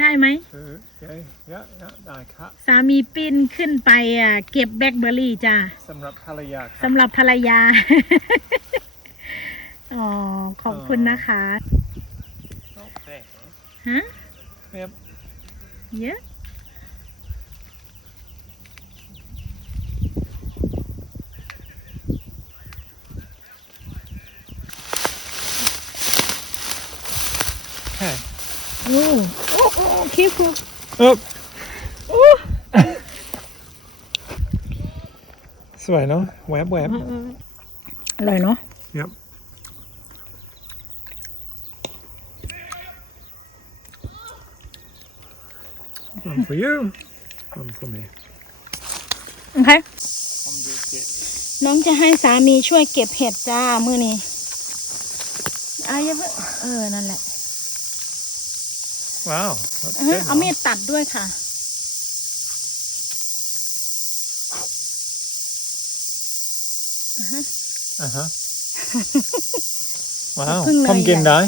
ได้ไหมเออโอเคเยอะเยอะได้ครับสามีปีนขึ้นไปอะเก็บแบล็คเบอร์รี่จ้าสำหรับภรรยาครับ สำหรับภรรยา อ๋อ ขอบคุณนะคะ โอเคฮะ ครับเย อะโอเคโอ้โอ้โอ้คิวคูเออโอ้สวยเนาะแวบแวบอร่อยเนาะ Yep. One for you. One for me. โอเค Come do it. น้องจะให้สามีช่วยเก็บเห็ดจ้า มือนี้อาอย่าเพิ่งเออ นั่นแหละ Wow. That's อือฮึ good. เอามีดตัดด้วยค่ะ Uh huh. wow. เพิ่งเลย Pumpkin ใหญ่ die.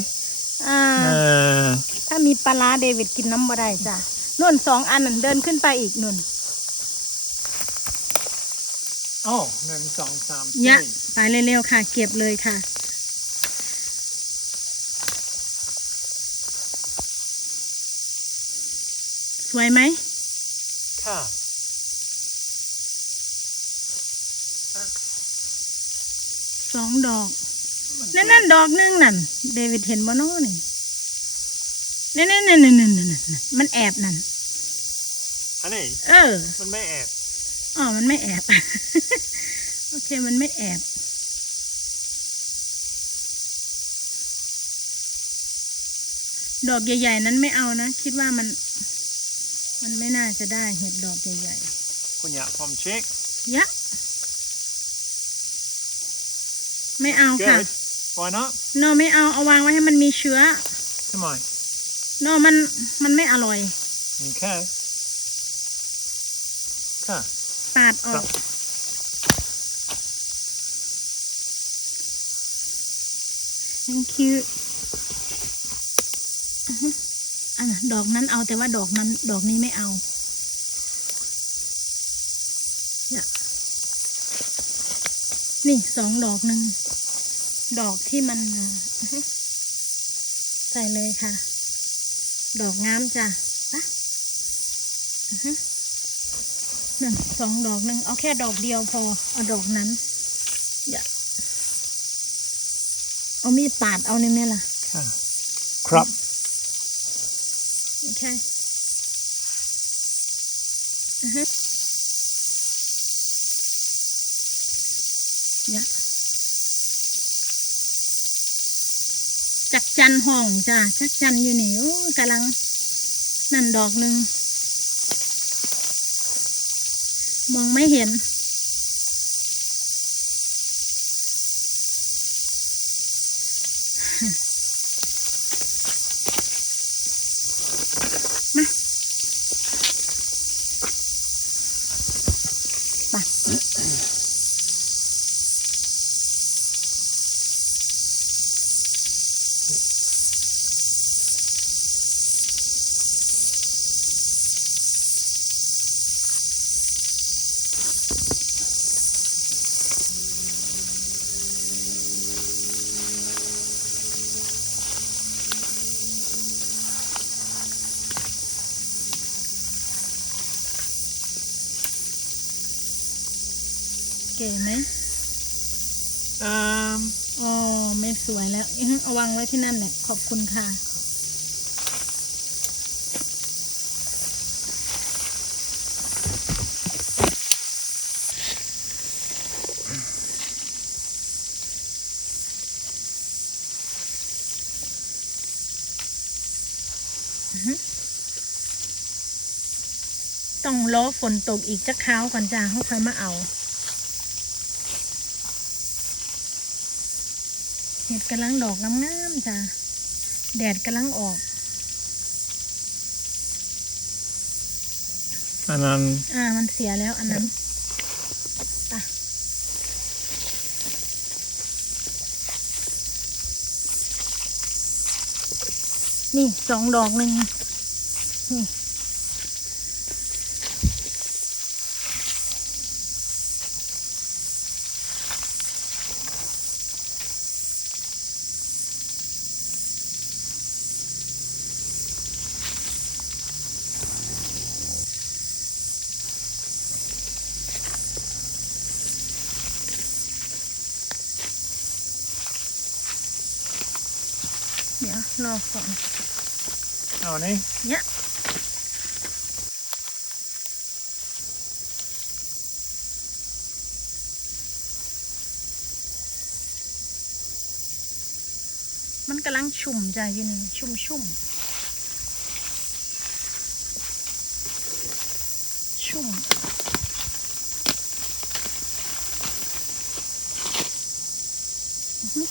อ่า Uh, ถ้ามีปลาร้าเดวิดกินน้ำบ่ได้จ้ะนุ่นสองอันนั่นเดินขึ้นไปอีกนุ่น oh, หนึ่งสองสามยะสี่ไปเร็วๆค่ะ เก็บเลยค่ะ สวยไหมค่ะสองดอก นั่นนั่นดอกหนึงนั่นเดวิดเห็นบ่เน้อนี่นั่นนั่นนั่นนั่นนั่นนั่นมันแอบนั่นอันนี้เออ มันไม่แอบอ๋อมันไม่แอบ โอเคมันไม่แอบดอกใหญ่ ๆ นั้นไม่เอานะ คิดว่ามัน มันไม่น่าจะได้เห็ดดอกใหญ่คุณอยากผมเช็ค ๆยะ ไม่เอาค่ะ good why not โนไม่เอาเอาวางไว้ให้มันมีเชื้อทำไมโนมันมันไม่อร่อยโอเคค่ะ ปาดออก thank you อือฮึ อันดอกนั้นเอาแต่ว่าดอกนั้นดอกนี้ไม่เอาเนี่ยนี่สองดอกหนึ่ง ดอกที่มัน ใส่เลยค่ะ ดอกงามจ้ะปะนั่นสองดอกหนึ่งเอาแค่ดอกเดียวพอ เอาดอกนั้นอย่าเอามีดปาดเอาในไหมล่ะ ครับ โอเคอือฮึเนี่ยจักจันห้องจ้ะจักจันอยู่นี่โอ้กำลังนั่นดอกหนึ่งมองไม่เห็น ก๋ไหมอืมอ๋อไม่สวยแล้วอื้อหือเอาวางไว้ที่นั่นแหละ ขอบคุณค่ะอื้อหือต้องรอฝนตกอีกจักคราวก่อนจ้าเขาค่อยมาเอา ห็ดกำลังดอกงามๆจ้ะ แดดกำลังออก อันนั้นอ่า มันเสียแล้วอันนั้นไปนี่สองดอกหนึ่งนี่ เดี๋ยวรอก่อนเอานี่เนี่ยมันกำลังชุ่มจ้ะอยู่นี่ชุ่มชุ่มชุ่มอื้อหือ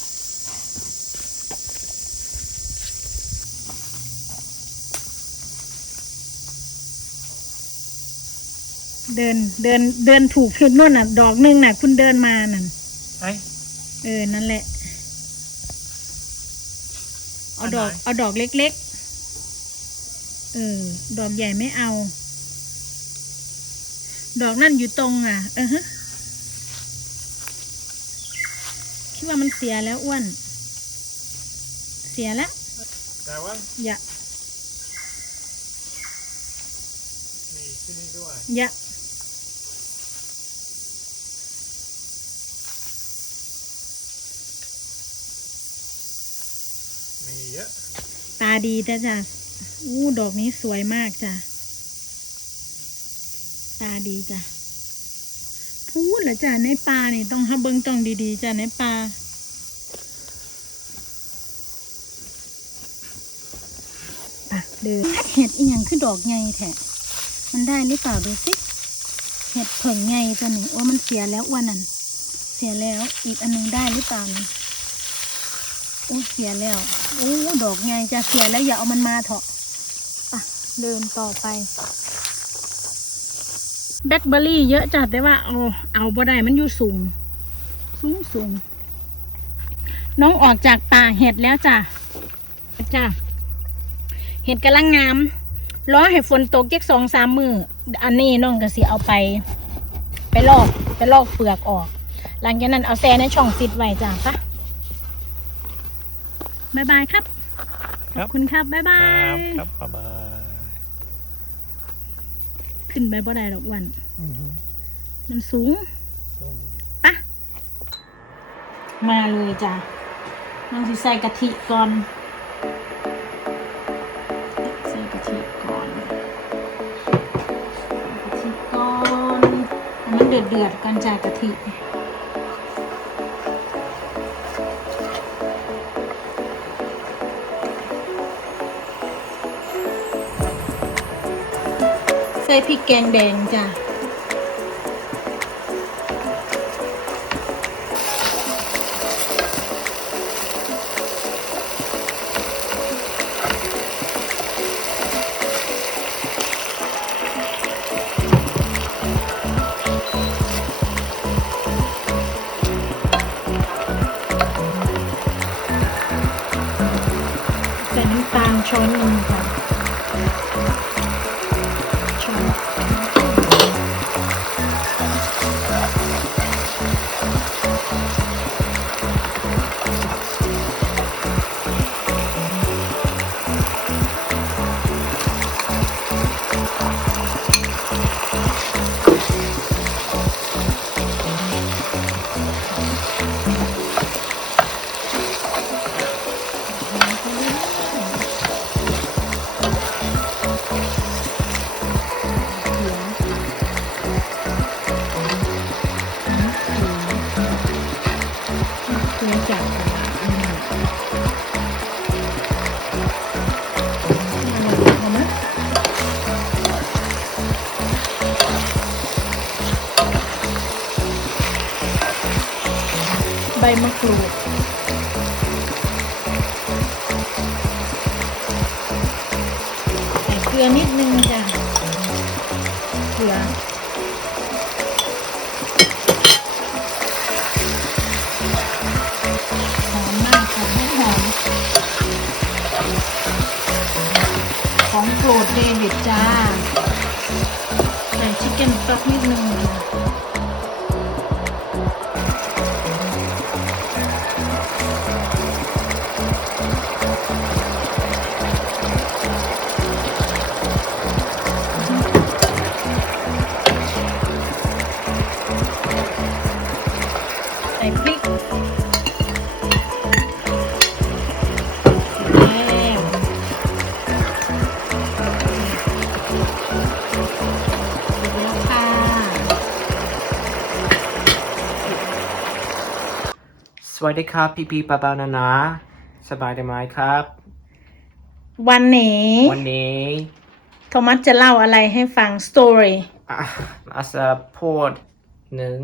เดินเดินเดินถูกผิดนู่นน่ะ ดอกหนึงน่ะ คุณเดินมานั่นไอ้เออนั่นแหละ เอาอันไหนดอก เอาดอกเล็กๆเออดอกใหญ่ไม่เอา ดอกนั่นอยู่ตรงอะ เออฮะคิดว่ามันเสียแล้วอ้วน เสียแล้วแต่ว่าอย่ามีที่นี่ด้วย อย่า มีเยอะ ตาดีจ้ะจ้ะอู้ดอกนี้สวยมากจ้ะ ตาดีจ้ะ พูดเหรอจ้ะในป่านี่ต้องหาเบิ้งต้องดีๆจ้ะในป่าปะเดินเห็ดอีหยังคือดอกใหญ่แท้มันได้หรือเปล่าดูสิ เห็ดเผิ่งใหญ่ตัวนี้โอ้มันเสียแล้วอ้วนนั่น เสียแล้วอีกอันหนึงได้หรือเปล่านี่ อ้เสียแล้วโอ้ดอกใหญ่จะเสียแล้วอย่าเอามันมาเถอะอะเดินต่อไปแบล็คเบอร์รี่เยอะจัดแต่ว่าเอาเอาบ่ได้มันอยู่สูง สูงสูงน้องออกจากป่าเห็ดแล้วจ้ะจ้ะเห็ดกำลังงามรอให้ฝนตกเจ็กสองสามมืออันนี้น้องก็สิเอาไป ไปลอกไปลอกเปลือกออก หลังจากนั้นเอาแซ่ในช่องฟิตไว้จ้ะปะ บายบายครับ ขอบคุณครับ บ๊ายบาคยรับครับบ๊ายบายขึ้นไปบ่ได้ดอกอ้วัน อือฮึมันสูงอืมปะมาเลยจ้ะน้องสิใส่กะทิก่อน ใส่กะทิก่อนใส่กะทิก่อนอันมันเดือดเดือดๆก่อนจ้ะกะทิ ใส่พริกแกงแดงจ้ะใส่น้ำตาลช้อนหนึ่งค่ะ บมะกรูด ใส่เกลือนิดนึงจ้ะเกลือหอมมากหอมหอมของโปรดเดวิดจ้า ใส่ชิคเก้นสต๊อกนิดนึงค่ะ วัสดีครับ พี่พี่ปาปานานา สบายดีไหมครับ วันนี้วันนี้โทมัสจะเล่าอะไรให้ฟังสตอรี่อะอาจจะพูดหนึ่ง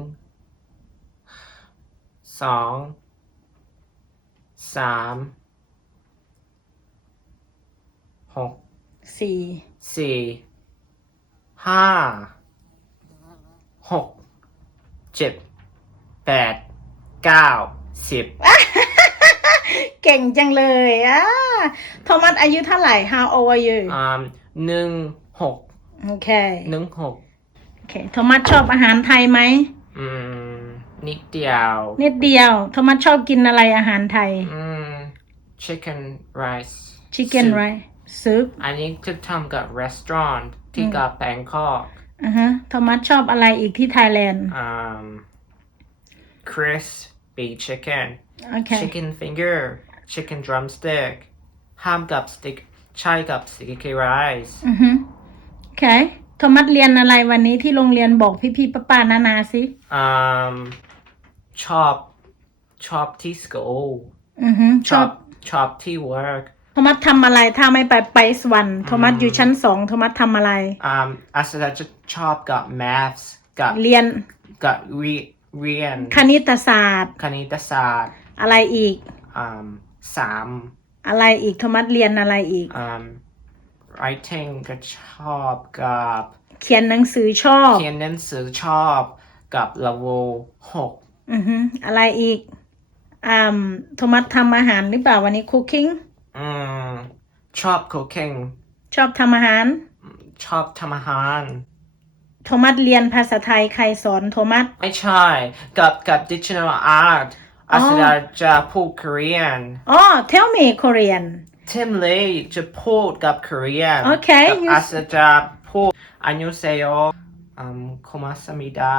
สองสามหกสี่สี่ห้าหกเจ็ดแปดเก้า สิบเก่งจังเลยอะโทมัสอายุเท่าไหร่ How old are you อ่าหนึ่งหกโอเคหนึ่งหกโอเคโทมัสชอบอาหารไทยไหมอืม นิดเดียว นิดเดียวโทมัสชอบกินอะไรอาหารไทย อืม chicken rice Chicken soup rice soup อันนี้จะทำกับ restaurant ที่กับแบงคอกอ่าฮะโทมัสชอบอะไรอีกที่ไทยแลนด์อืม crispy chicken โอเค chicken finger chicken drumstick ห้ามกับ stick ใช่กับ sticky rice อือฮึโอเคโทมัสเรียนอะไรวันนี้ที่โรงเรียนบอกพี่ๆป้าๆนานาสิอืมชอบชอบที่ school อือฮึชชออบบชอบที่ work โทมัสทำอะไรถ้าไม่ไปไปสวันโทมัสอยู่ชั้นสองโทมัสทำอะไรอืมอาจจะชอบกับ maths กับเรียนกับเรี เรียน คณิตศาสตร์ คณิตศาสตร์อะไรอีกอืมสามอะไรอีกโทมัสเรียนอะไรอีก อืม writing ก็ชอบกับเขียนหนังสือชอบเขียนหนังสือชอบกับ level หกอือฮึอะไรอีกอ่าโทมัสทำอาหารหรือเปล่าวันนี้คุกกิ้งอืมชอบ cooking ชอบทำอาหาร ชอบทำอาหาร โทมัสเรียนภาษาไทยใครสอนโทมัส ไม่ใช่ กับกับ digital art อาจจะจะพูด Korean อ๋อ tell me Korean ทิมเลยจะพูดกับ Korean โอเคกับ you อาจจะพูดอันยูเซโออืมคุมาสมิดา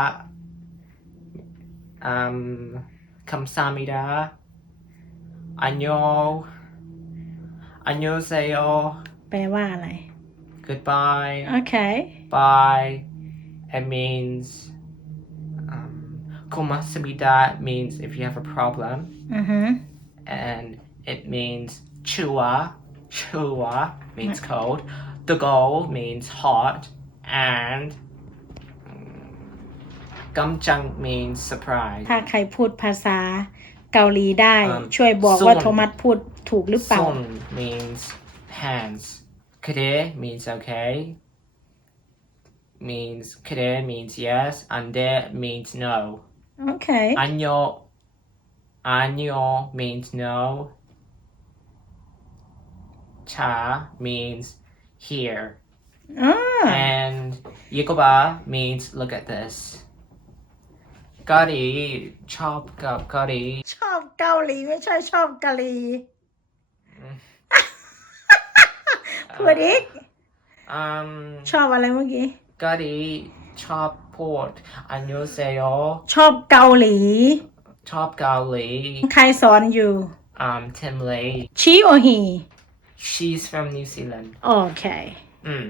อืมคำสามิดาอันโยอันยูเซโอแปลว่าอะไร goodbye โอเค bye it means um kumasamida means if you have a problem อือฮึ and it means chua chua means cold the goal means hot and gamjang means surprise ถ้าใครพูดภาษาเกาหลีได้ อืม ช่วยบอกว่า ส่วน โทมัสพูดถูกหรือเปล่า Son means hands. Kade means okay. Means kade means yes. Ande means no. โอเค Anyo Anyo means no. Cha means here. อ่า And Yakoba means look at this. Gari chop got gari. ชอบเกาหลีไม่ใช่ชอบกะหรี่พูดอีก Um ชอบอะไรเมื่อกี้ Gari chop port. Annyeonghaseyo. ชอบเกาหลี Chop Gaoli. ใครสอนอยู่ Um Tim Lei. ชีโอฮี She's from New Zealand. โอเค Mm.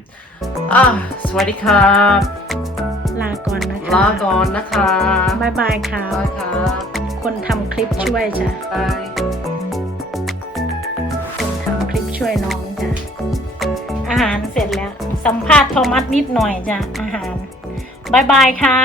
Ah, สวัสดีครับ ลาก่อนนะคะลาก่อนนะคะบายบายค่ะบายครับคนทำคลิปช่วยจ้ะบายคนทำคลิปช่วยน้องจ้ะอาหารเสร็จแล้ว สัมภาษณ์ทอมัสนิดหน่อยจ้ะอาหารบายบายค่ะ